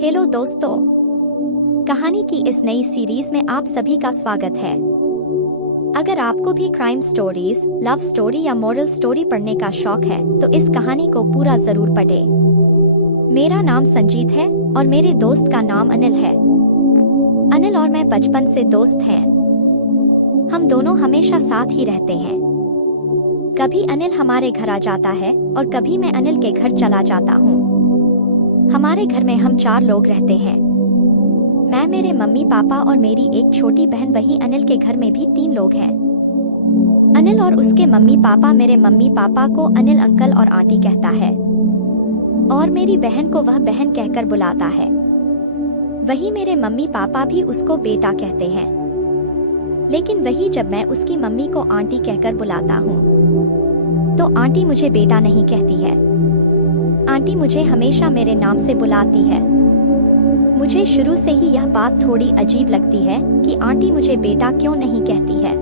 Hello दोस्तों, कहानी की इस नई सीरीज में आप सभी का स्वागत है। अगर आपको भी क्राइम स्टोरीज, लव स्टोरी या मोरल स्टोरी पढ़ने का शौक है तो इस कहानी को पूरा जरूर पढ़ें। मेरा नाम संजीत है और मेरे दोस्त का नाम अनिल है। अनिल और मैं बचपन से दोस्त हैं। हम दोनों हमेशा साथ ही रहते हैं। कभी अनिल हमारे घर आ जाता है और कभी मैं अनिल के घर चला जाता हूँ। हमारे घर में हम 4 लोग रहते हैं। मैं, मेरे मम्मी पापा और मेरी एक छोटी बहन। वहीं अनिल के घर में भी 3 लोग हैं। अनिल और उसके मम्मी पापा मेरे मम्मी पापा को अनिल अंकल और आंटी कहता है और मेरी बहन को वह बहन कहकर बुलाता है। वहीं मेरे मम्मी पापा भी उसको बेटा कहते हैं। लेकिन वही जब मैं उसकी मम्मी को आंटी कहकर बुलाता हूँ तो आंटी मुझे बेटा नहीं कहती है। आंटी मुझे हमेशा मेरे नाम से बुलाती है। मुझे शुरू से ही यह बात थोड़ी अजीब लगती है कि आंटी मुझे बेटा क्यों नहीं कहती है।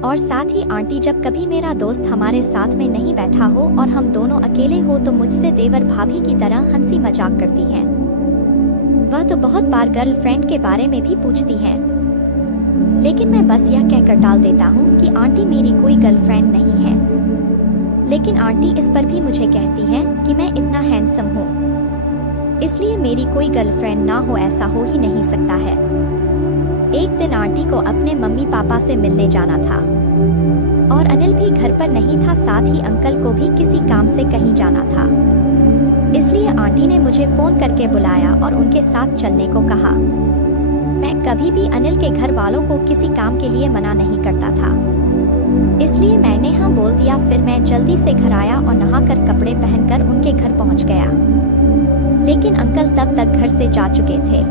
और साथ ही आंटी जब कभी मेरा दोस्त हमारे साथ में नहीं बैठा हो और हम दोनों अकेले हो तो मुझसे देवर भाभी की तरह हंसी मजाक करती हैं। वह तो बहुत बार गर्लफ्रेंड के बारे में भी पूछती हैं। लेकिन मैं बस यह कहकर टाल देता हूँ कि आंटी मेरी कोई गर्लफ्रेंड नहीं है। लेकिन आंटी इस पर भी मुझे कहती है कि मैं इतना हैंडसम हूँ, इसलिए मेरी कोई गर्लफ्रेंड ना हो ऐसा हो ही नहीं सकता है। एक दिन आंटी को अपने मम्मी पापा से मिलने जाना था और अनिल भी घर पर नहीं था। साथ ही अंकल को भी किसी काम से कहीं जाना था। इसलिए आंटी ने मुझे फोन करके बुलाया और उनके साथ चलने को कहा। मैं कभी भी अनिल के घर वालों को किसी काम के लिए मना नहीं करता था, इसलिए मैंने हाँ बोल दिया। फिर मैं जल्दी से घर आया और नहाकर कपड़े पहनकर उनके घर पहुंच गया। लेकिन अंकल तब तक घर से जा चुके थे।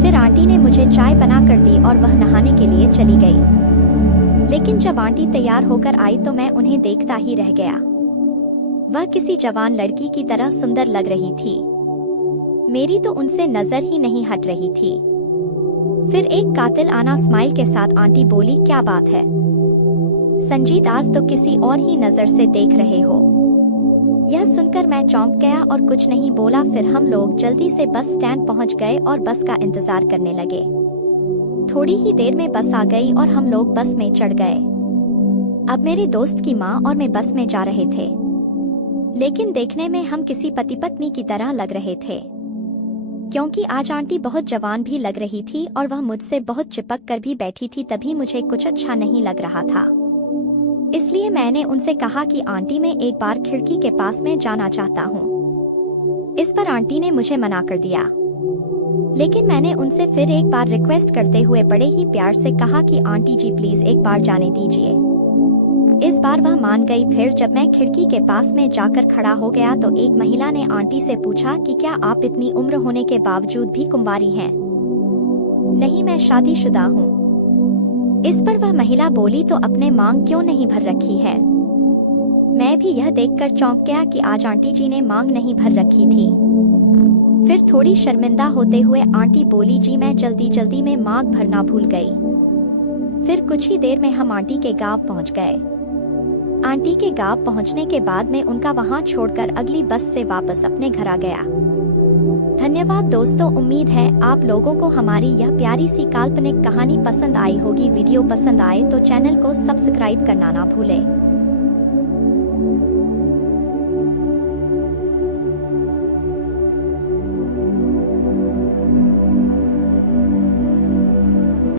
फिर आंटी ने मुझे चाय बना कर दी और वह नहाने के लिए चली गई। लेकिन जब आंटी तैयार होकर आई तो मैं उन्हें देखता ही रह गया। वह किसी जवान लड़की की तरह सुंदर लग रही थी। मेरी तो उनसे नजर ही नहीं हट रही थी। फिर एक कातिल आना स्माइल के साथ आंटी बोली, क्या बात है संजीत, आज तो किसी और ही नजर से देख रहे हो। यह सुनकर मैं चौंक गया और कुछ नहीं बोला। फिर हम लोग जल्दी से बस स्टैंड पहुंच गए और बस का इंतजार करने लगे। थोड़ी ही देर में बस आ गई और हम लोग बस में चढ़ गए। अब मेरे दोस्त की माँ और मैं बस में जा रहे थे। लेकिन देखने में हम किसी पति पत्नी की तरह लग रहे थे, क्योंकि आज आंटी बहुत जवान भी लग रही थी और वह मुझसे बहुत चिपक कर भी बैठी थी। तभी मुझे कुछ अच्छा नहीं लग रहा था। इसलिए मैंने उनसे कहा कि आंटी मैं एक बार खिड़की के पास में जाना चाहता हूँ। इस पर आंटी ने मुझे मना कर दिया। लेकिन मैंने उनसे फिर एक बार रिक्वेस्ट करते हुए बड़े ही प्यार से कहा कि आंटी जी प्लीज एक बार जाने दीजिए। इस बार वह मान गई। फिर जब मैं खिड़की के पास में जाकर खड़ा हो गया तो एक महिला ने आंटी से पूछा कि क्या आप इतनी उम्र होने के बावजूद भी कुंवारी हैं? नहीं, मैं शादीशुदा हूँ। इस पर वह महिला बोली, तो अपने मांग क्यों नहीं भर रखी है? मैं भी यह देखकर चौंक गया कि आज आंटी जी ने मांग नहीं भर रखी थी। फिर थोड़ी शर्मिंदा होते हुए आंटी बोली, जी मैं जल्दी जल्दी में मांग भरना भूल गई। फिर कुछ ही देर में हम आंटी के गांव पहुंच गए। आंटी के गांव पहुंचने के बाद मैं उनका वहां छोड़कर अगली बस से वापस अपने घर आ गया। धन्यवाद दोस्तों, उम्मीद है आप लोगों को हमारी यह प्यारी सी काल्पनिक कहानी पसंद आई होगी। वीडियो पसंद आए तो चैनल को सब्सक्राइब करना ना भूलें।